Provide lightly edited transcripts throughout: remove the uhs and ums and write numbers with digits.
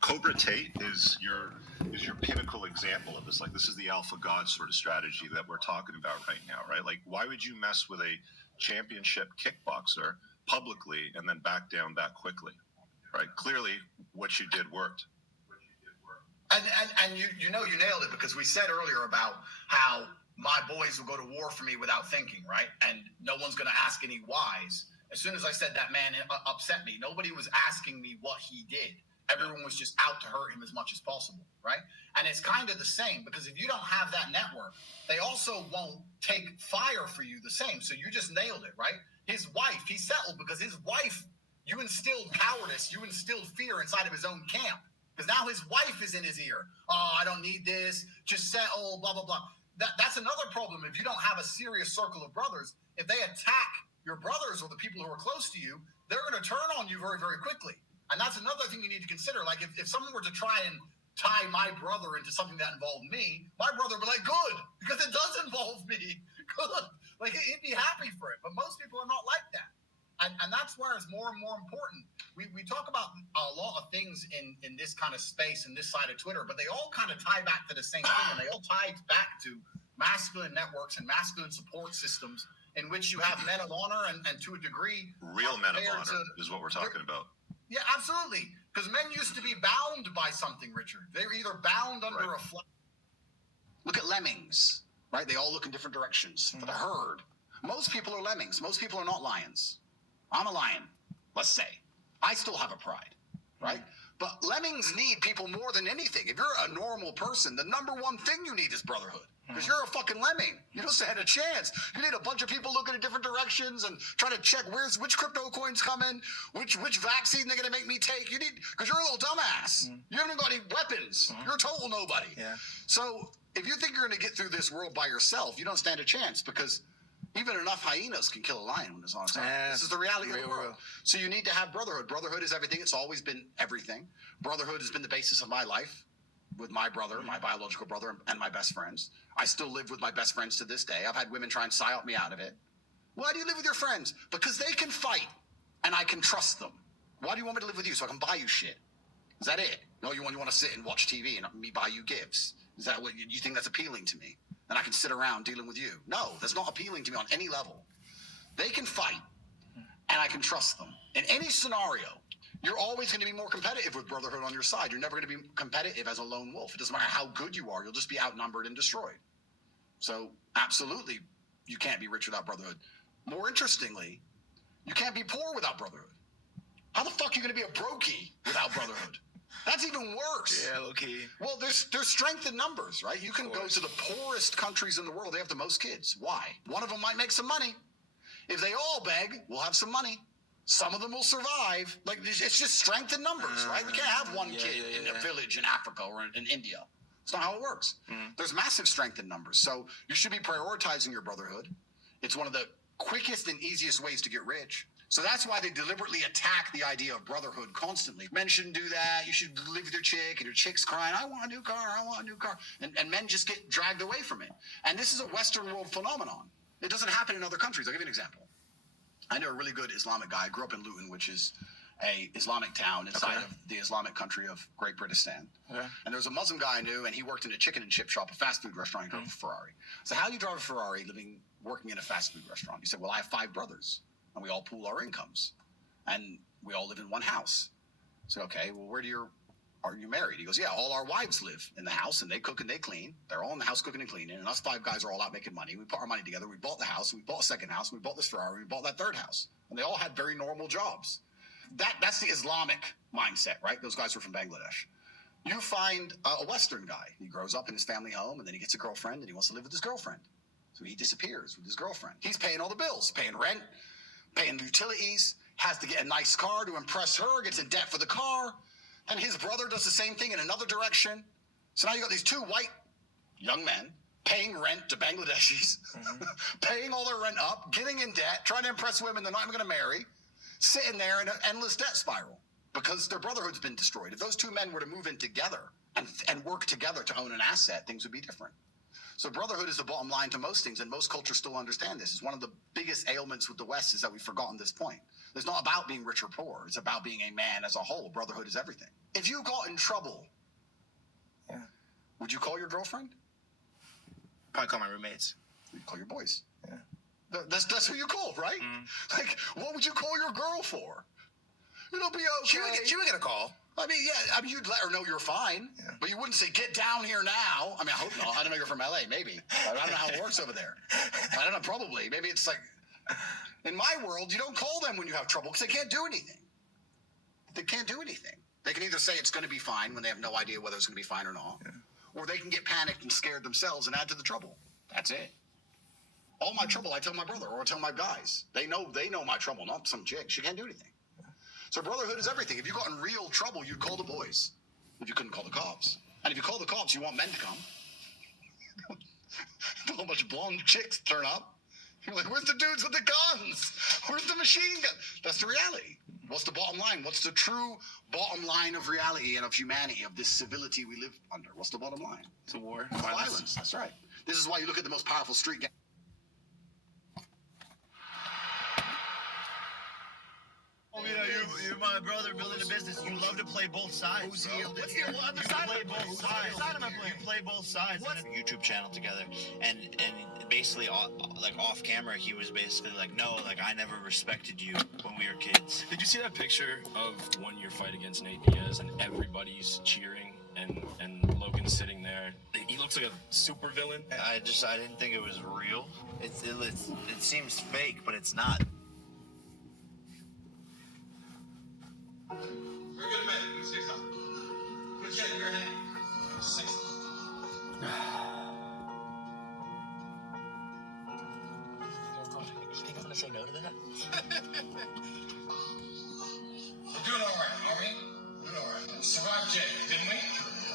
Cobra Tate is your pinnacle example of this. Like, this is the alpha god sort of strategy that we're talking about right now, right? Like, why would you mess with a championship kickboxer publicly and then back down that quickly, right? Clearly, what you did worked. And you nailed it, because we said earlier about how my boys will go to war for me without thinking, right? And no one's going to ask any whys. As soon as I said that man upset me, nobody was asking me what he did. Everyone was just out to hurt him as much as possible, right? And it's kind of the same, because if you don't have that network, they also won't take fire for you the same. So you just nailed it, right? His wife, he settled because his wife, you instilled cowardice, you instilled fear inside of his own camp. Because now his wife is in his ear. Oh, I don't need this. Just settle, blah, blah, blah. That's another problem. If you don't have a serious circle of brothers, if they attack your brothers or the people who are close to you, they're going to turn on you very, very quickly. And that's another thing you need to consider. Like, if someone were to try and tie my brother into something that involved me, my brother would be like, good, because it does involve me. Good. Like, he'd be happy for it. But most people are not like that. And that's where it's more and more important. We talk about a lot of things in this kind of space and this side of Twitter, but they all kind of tie back to the same thing. And they all tie back to masculine networks and masculine support systems in which you have men of honor and to a degree. Real men of honor is what we're talking about. Yeah, absolutely. Because men used to be bound by something, Richard. They were either bound under a flag. Look at lemmings, right? They all look in different directions for the herd. Most people are lemmings. Most people are not lions. I'm a lion, let's say. I still have a pride, right? But lemmings need people more than anything. If you're a normal person, the number one thing you need is brotherhood. Because you're a fucking lemming. You don't stand a chance. You need a bunch of people looking in different directions and trying to check which crypto coins coming, which vaccine they're gonna make me take. You need, because you're a little dumbass. You haven't got any weapons. You're a total nobody. Yeah. So if you think you're gonna get through this world by yourself, you don't stand a chance, because even enough hyenas can kill a lion when it's on its own. This is the reality of the world. So you need to have brotherhood. Brotherhood is everything. It's always been everything. Brotherhood has been the basis of my life with my brother, my biological brother, and my best friends. I still live with my best friends to this day. I've had women try and psyop me out of it. Why do you live with your friends? Because they can fight, and I can trust them. Why do you want me to live with you? So I can buy you shit. Is that it? No, you want to sit and watch TV and me buy you gifts. Is that what you think that's appealing to me? And I can sit around dealing with you. No, that's not appealing to me on any level. They can fight, and I can trust them. In any scenario, you're always going to be more competitive with brotherhood on your side. You're never going to be competitive as a lone wolf. It doesn't matter how good you are. You'll just be outnumbered and destroyed. So absolutely, you can't be rich without brotherhood. More interestingly, you can't be poor without brotherhood. How the fuck are you going to be a brokey without brotherhood? That's even worse. Yeah, okay. Well, there's strength in numbers, right? You can go to the poorest countries in the world. They have the most kids. Why? One of them might make some money. If they all beg, we'll have some money. Some of them will survive. Like, it's just strength in numbers, right? We can't have one kid in a village in Africa or in India. It's not how it works. There's massive strength in numbers. So you should be prioritizing your brotherhood. It's one of the quickest and easiest ways to get rich. So that's why they deliberately attack the idea of brotherhood constantly. Men shouldn't do that. You should live with your chick, and your chick's crying, I want a new car, I want a new car. And men just get dragged away from it. And this is a Western world phenomenon. It doesn't happen in other countries. I'll give you an example. I know a really good Islamic guy. I grew up in Luton, which is a Islamic town inside of the Islamic country of Great Britistan. And there was a Muslim guy I knew, and he worked in a chicken and chip shop, a fast food restaurant. He drove a Ferrari. So how do you drive a Ferrari working in a fast food restaurant? He said, well, I have 5 brothers, and we all pool our incomes. And we all live in one house. So, okay, well, are you married? He goes, yeah, all our wives live in the house, and they cook and they clean. They're all in the house cooking and cleaning, and us 5 guys are all out making money. We put our money together. We bought the house. We bought a second house. We bought this Ferrari. We bought that third house. And they all had very normal jobs. That's the Islamic mindset, right? Those guys were from Bangladesh. You find a Western guy. He grows up in his family home, and then he gets a girlfriend, and he wants to live with his girlfriend. So he disappears with his girlfriend. He's paying all the bills, paying rent, paying utilities, has to get a nice car to impress her, gets in debt for the car. And his brother does the same thing in another direction. So now you got these 2 white young men paying rent to Bangladeshis, paying all their rent up, getting in debt, trying to impress women they're not even going to marry, sitting there in an endless debt spiral because their brotherhood's been destroyed. If those 2 men were to move in together and work together to own an asset, things would be different. So brotherhood is the bottom line to most things, and most cultures still understand this. It's one of the biggest ailments with the West is that we've forgotten this point. It's not about being rich or poor. It's about being a man as a whole. Brotherhood is everything. If you got in trouble, Yeah. would you call your girlfriend? Probably call my roommates. You'd call your boys. Yeah. That's who you call, right? Like, what would you call your girl for? It'll be okay. She would get a call. I mean, yeah. I mean, you'd let her know you're fine, but you wouldn't say, "Get down here now." I mean, I hope not. I don't know. You're from LA, maybe. I don't know how it works over there. I don't know. Probably. Maybe it's like, in my world, you don't call them when you have trouble because they can't do anything. They can't do anything. They can either say it's going to be fine when they have no idea whether it's going to be fine or not, or they can get panicked and scared themselves and add to the trouble. That's it. All my trouble, I tell my brother or I tell my guys. They know my trouble, not some chick. She can't do anything. So brotherhood is everything. If you got in real trouble, you'd call the boys. If you couldn't call the cops. And if you call the cops, you want men to come. A whole bunch of blonde chicks turn up. You're like, where's the dudes with the guns? Where's the machine gun? That's the reality. What's the bottom line? What's the true bottom line of reality and of humanity, of this civility we live under? What's the bottom line? It's a war. It's violence. That's right. This is why you look at the most powerful street gang. You're my brother building a business. You love to play both sides. Bro. What's the other side? Play both sides. What side am I playing? You play both sides. What's- In a YouTube channel together, and basically, like off camera, he was basically like, "No, like I never respected you when we were kids." Did you see that picture of 1 year fight against Nate Diaz and everybody's cheering and Logan's sitting there? He looks like a super villain. I didn't think it was real. It seems fake, but it's not. We're good, man. 6 up. Good shit, your hand. 6. You think I'm gonna say no to that? We're doing all right, are we? Doing all right. We survived Jay, didn't we?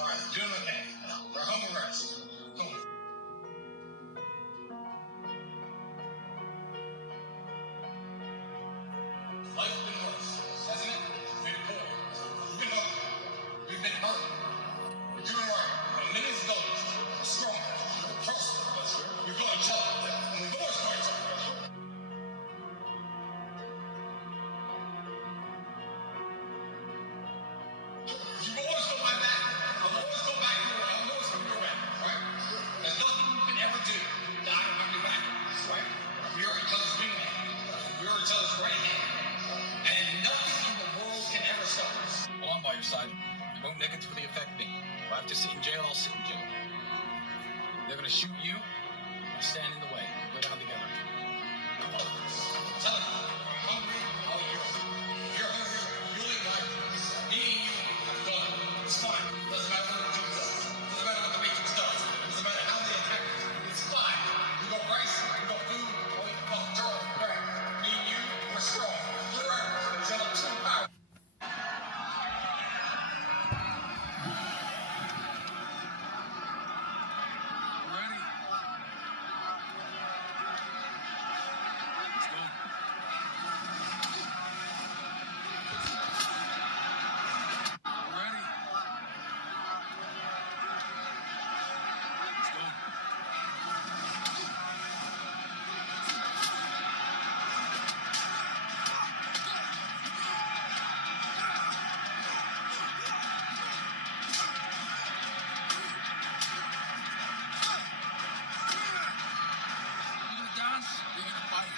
All right, doing okay. We're home and rest. Cool. Life's been worse, hasn't it? We've been poor. We've been hungry. We've been hurt. We're doing all right. We're millions of dollars. We're strong. We're prosperous. We've got a job. And we've always got a job. You've always got my back. I've always got back here. I've always got your back, right? There's nothing you can ever do that I don't have your back, right? We are each other's wingman. We are each other's right hand. And nothing in the world can ever stop us. Well, I'm by your side. No negatively affect me. If I have to sit in jail, I'll sit in jail. They're gonna shoot you, I'll stand in the way. We'll go down together. I'm telling you, I'm hungry all year. If you're hungry, you'll eat like me and you have done. It's fine. Doesn't matter what the dude does. Doesn't matter what the Matrix does. Doesn't matter how they attack us. It's fine. We got rice, we got food, we got girl. Right. Me and you, we're strong. Forever. There's only two power. Ready? Let's go. Ready? Let's go. You gonna dance? Or you gonna fight?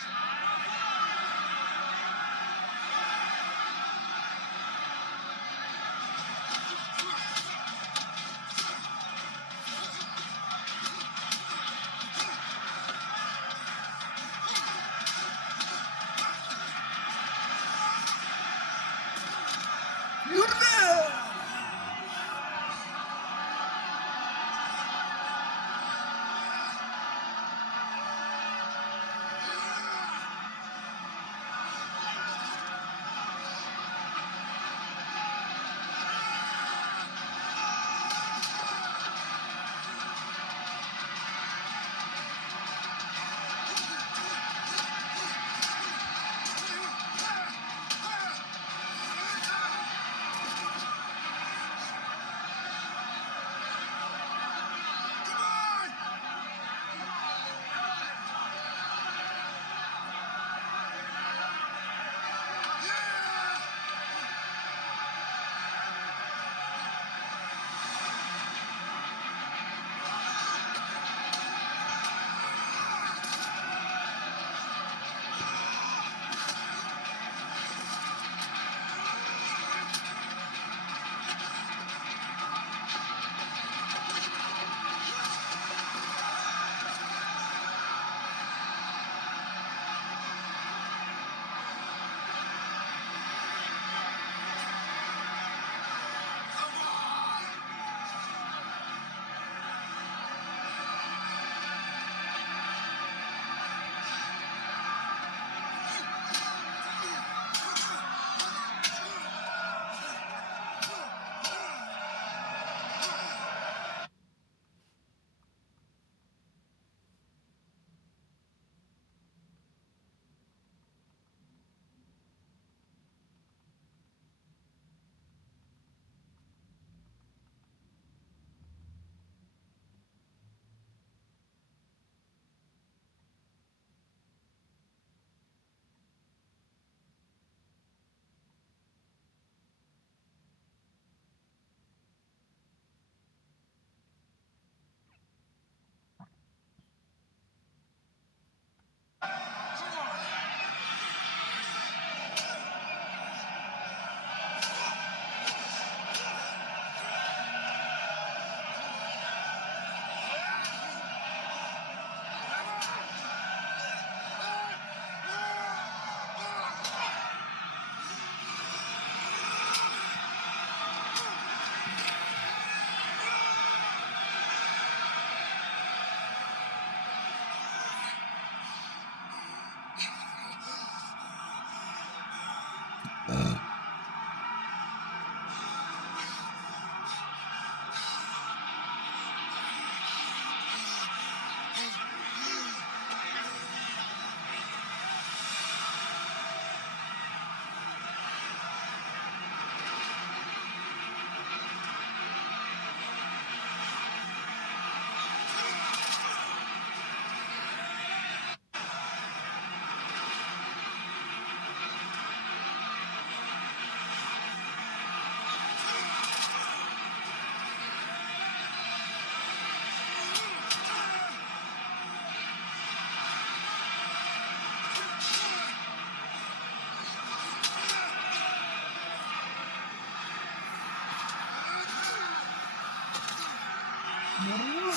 Move.